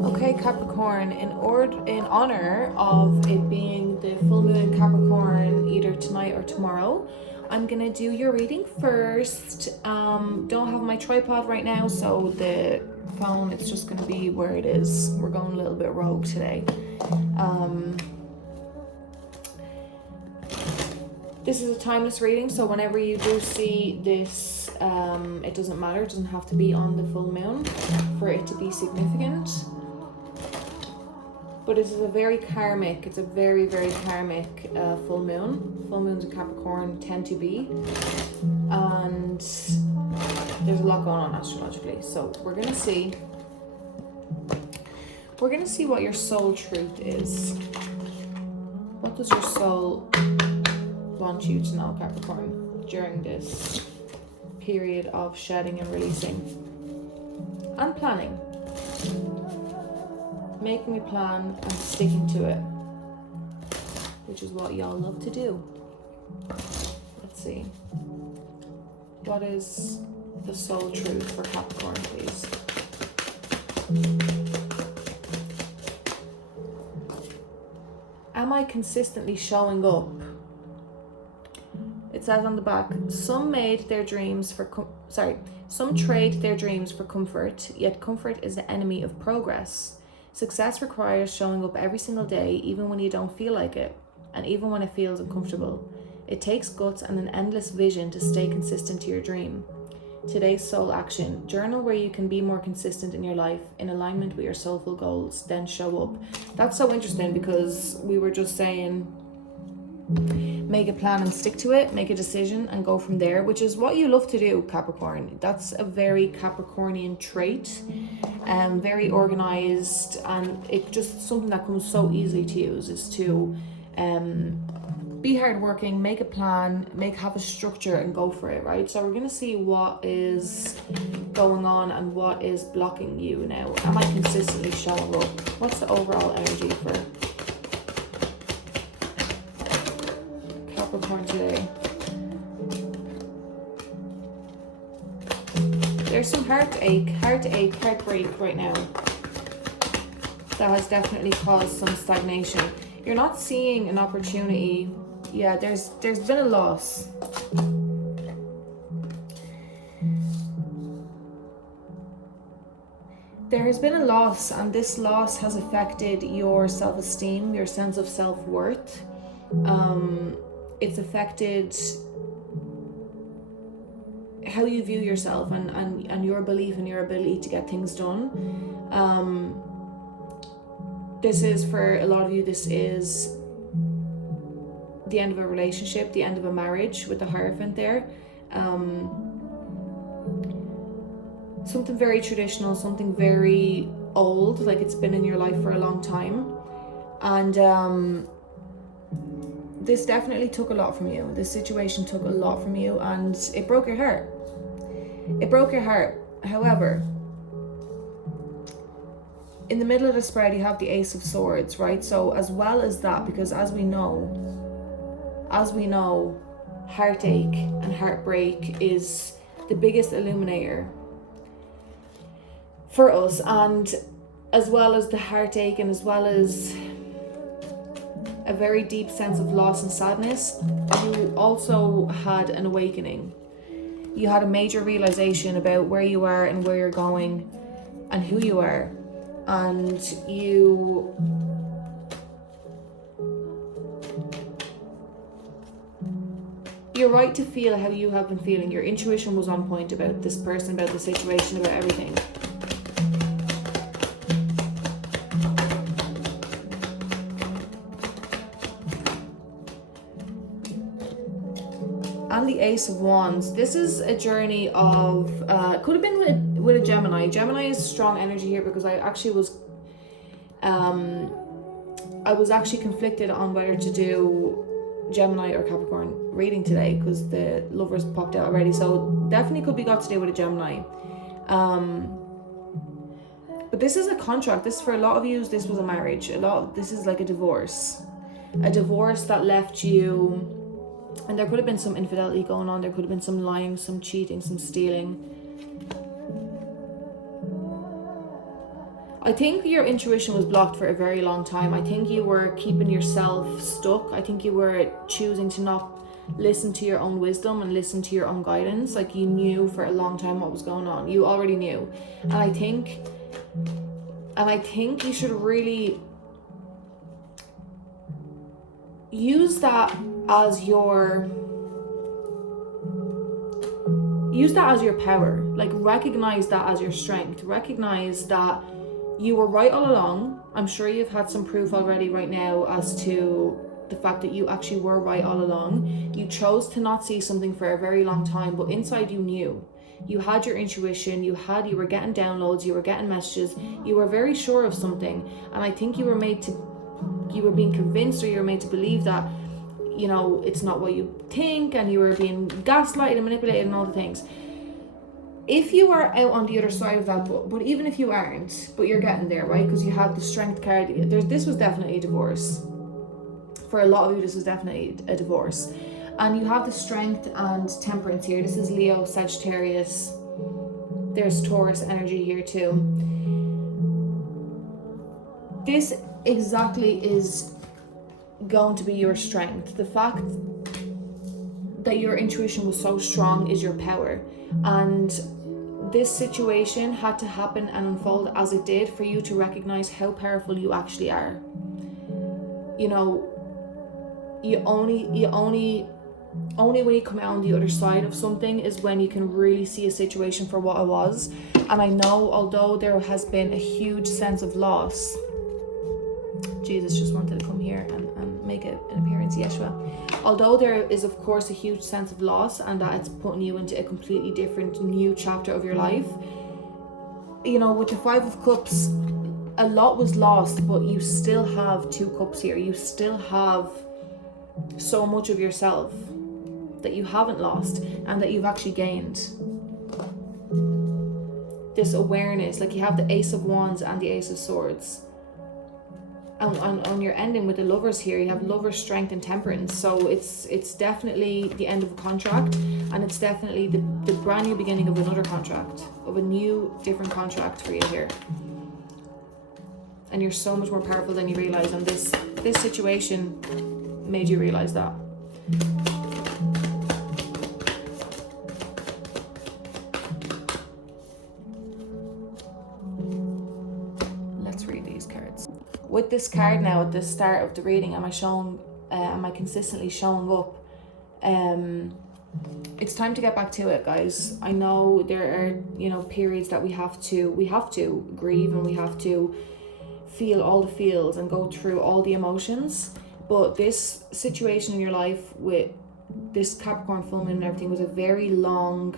Okay, Capricorn, in honor of it being the full moon in Capricorn either tonight or tomorrow, I'm gonna do your reading first. Don't have my tripod right now, so the phone, it's just gonna be where it is. We're going a little bit rogue today. This is a timeless reading, so whenever you do see this, it doesn't matter. It doesn't have to be on the full moon for it to be significant. But it is a very karmic, it's a very, very karmic full moon. Full moons in Capricorn tend to be. And there's a lot going on astrologically. So we're gonna see what your soul truth is. What does your soul want you to know, Capricorn, during this period of shedding and releasing and planning? Making a plan and sticking to it, which is what y'all love to do. Let's see. What is the soul truth for Capricorn, please? Am I consistently showing up? It says on the back, some trade their dreams for comfort, yet comfort is the enemy of progress. Success requires showing up every single day, even when you don't feel like it, and even when it feels uncomfortable. It takes guts and an endless vision to stay consistent to your dream. Today's soul action. Journal where you can be more consistent in your life, in alignment with your soulful goals, then show up. That's so interesting because we were just saying, make a plan and stick to it, make a decision and go from there, which is what you love to do, Capricorn. That's a very Capricornian trait, very organized, and it's just something that comes so easily to use is to be hardworking, make a plan, have a structure and go for it, right? So we're going to see what is going on and what is blocking you now. Am I consistently showing up? What's the overall energy for Capricorn today? There's some heartache, heartbreak right now that has definitely caused some stagnation. You're not seeing an opportunity. Yeah, there's been a loss. There has been a loss, and this loss has affected your self-esteem, your sense of self-worth. It's affected how you view yourself and your belief in your ability to get things done. This is, for a lot of you, this is the end of a relationship, the end of a marriage with the Hierophant there. Something very traditional, something very old, like it's been in your life for a long time. And this definitely took a lot from you. This situation took a lot from you, and it broke your heart. It broke your heart. However, in the middle of the spread, you have the Ace of Swords, right? So as well as that, because as we know, heartache and heartbreak is the biggest illuminator for us. And as well as the heartache, and as well as a very deep sense of loss and sadness, you also had an awakening. You had a major realization about where you are and where you're going and who you are. And you're right to feel how you have been feeling. Your intuition was on point about this person, about the situation, about everything. And the Ace of Wands. This is a journey of, could have been with a Gemini. Gemini is strong energy here because I actually was conflicted on whether to do Gemini or Capricorn reading today because the lovers popped out already. So definitely could be got to do with a Gemini. But this is a contract. This, for a lot of you, this was a marriage. This is like a divorce that left you. And there could have been some infidelity going on. There could have been some lying, some cheating, some stealing. I think your intuition was blocked for a very long time. I think you were keeping yourself stuck. I think you were choosing to not listen to your own wisdom and listen to your own guidance. Like, you knew for a long time what was going on. You already knew. And I think you should really use that as your power. Like, recognize that as your strength. Recognize that you were right all along. I'm sure you've had some proof already right now as to the fact that you actually were right all along. You chose to not see something for a very long time, but inside you knew. You had your intuition, you were getting downloads, you were getting messages, you were very sure of something. And I think you were being convinced, or you were made to believe that, you know, it's not what you think, and you were being gaslighted and manipulated and all the things. If you are out on the other side of that, but even if you aren't, but you're getting there, right? Because you have the strength card. This was definitely a divorce. For a lot of you, this was definitely a divorce. And you have the strength and temperance here. This is Leo, Sagittarius. There's Taurus energy here too. This exactly is going to be your strength. The fact that your intuition was so strong is your power. And this situation had to happen and unfold as it did for you to recognize how powerful you actually are. You know, you only when you come out on the other side of something is when you can really see a situation for what it was. And I know, although there has been a huge sense of loss, Jesus just wanted to come here and make an appearance, Yeshua. Although there is, of course, a huge sense of loss, and that it's putting you into a completely different new chapter of your life, you know, with the Five of Cups, a lot was lost, but you still have 2 cups here. You still have so much of yourself that you haven't lost and that you've actually gained. This awareness, like, you have the Ace of Wands and the Ace of Swords. And on your ending with the Lovers here, you have Lovers, Strength and Temperance. So it's definitely the end of a contract, and it's definitely the brand new beginning of another contract, of a new, different contract for you here. And you're so much more powerful than you realize, and this situation made you realize that. Let's read these cards. With this card now at the start of the reading, am I consistently showing up? It's time to get back to it, guys. I know there are, you know, periods that we have to grieve, and we have to feel all the feels and go through all the emotions. But this situation in your life with this Capricorn full moon and everything was a very long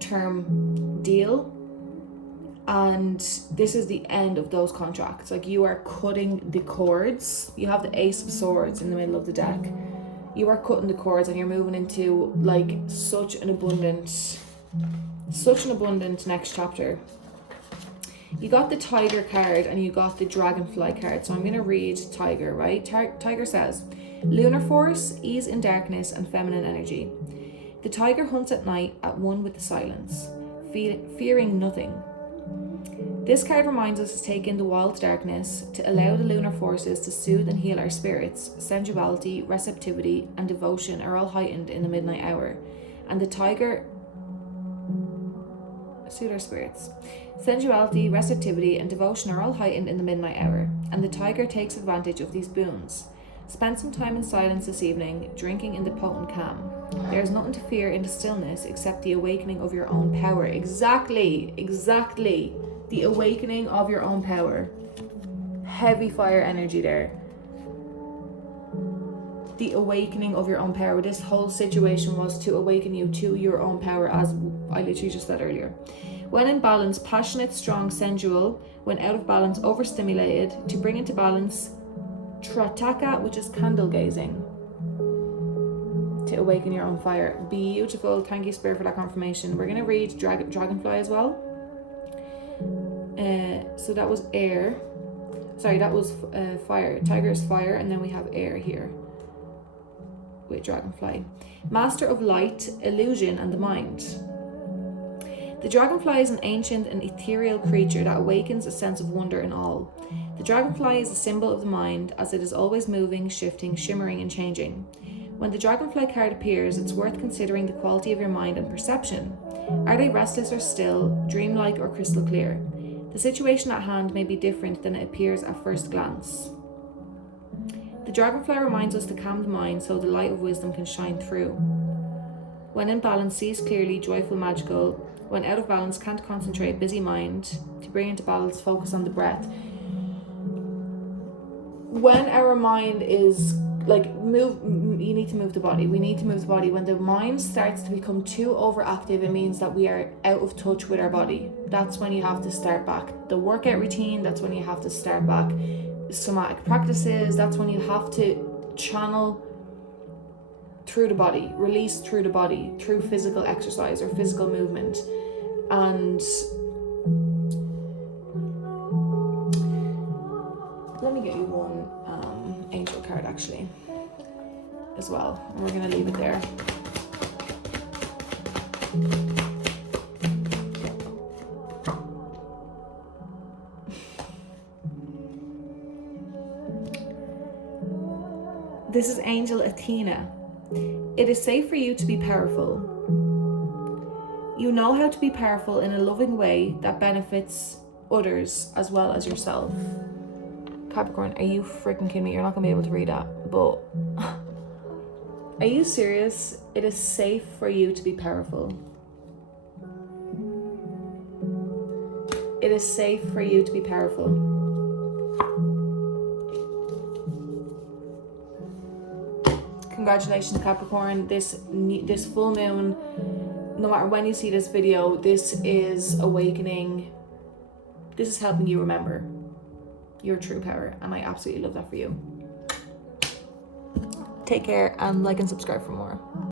term deal. And this is the end of those contracts. Like, you are cutting the cords. You have the Ace of Swords in the middle of the deck. You are cutting the cords, and you're moving into like such an abundant next chapter. You got the Tiger card and you got the Dragonfly card. So I'm going to read Tiger, right? Tiger says, Lunar force, ease in darkness, and feminine energy. The tiger hunts at night at one with the silence, fearing nothing. This card reminds us to take in the wild darkness, to allow the lunar forces to soothe and heal our spirits. Sensuality, receptivity, and devotion are all heightened in the midnight hour. And the tiger... soothe our spirits. Sensuality, receptivity, and devotion are all heightened in the midnight hour. And the tiger takes advantage of these boons. Spend some time in silence this evening, drinking in the potent calm. There is nothing to fear in the stillness except the awakening of your own power. Exactly. The awakening of your own power. Heavy fire energy there. The awakening of your own power. This whole situation was to awaken you to your own power, as I literally just said earlier. When in balance, passionate, strong, sensual. When out of balance, overstimulated. To bring into balance, Trataka, which is candle gazing. To awaken your own fire. Beautiful. Thank you, Spirit, for that confirmation. We're going to read Dragonfly as well. So that was air. Sorry, that was fire. Tiger is fire, and then we have air here with Dragonfly. Master of light, illusion, and the mind. The dragonfly is an ancient and ethereal creature that awakens a sense of wonder in all. The dragonfly is a symbol of the mind, as it is always moving, shifting, shimmering, and changing. When the dragonfly card appears, it's worth considering the quality of your mind and perception. Are they restless or still, dreamlike or crystal clear? The situation at hand may be different than it appears at first glance. The dragonfly reminds us to calm the mind so the light of wisdom can shine through. When in balance, sees clearly, joyful, magical. When out of balance, can't concentrate, busy mind. To bring into balance, focus on the breath. When our mind is you need to move the body. We need to move the body. When the mind starts to become too overactive, it means that we are out of touch with our body. That's when you have to start back the workout routine. That's when you have to start back somatic practices. That's when you have to channel through the body, release through the body, through physical exercise or physical movement. And let me get you one angel card actually as well, and we're going to leave it there. This is Angel Athena. It is safe for you to be powerful. You know how to be powerful in a loving way that benefits others as well as yourself. Capricorn, are you freaking kidding me? You're not going to be able to read that, but are you serious? It is safe for you to be powerful. It is safe for you to be powerful. Congratulations, Capricorn. This full moon, no matter when you see this video, this is awakening. This is helping you remember your true power, and I absolutely love that for you. Take care and like and subscribe for more.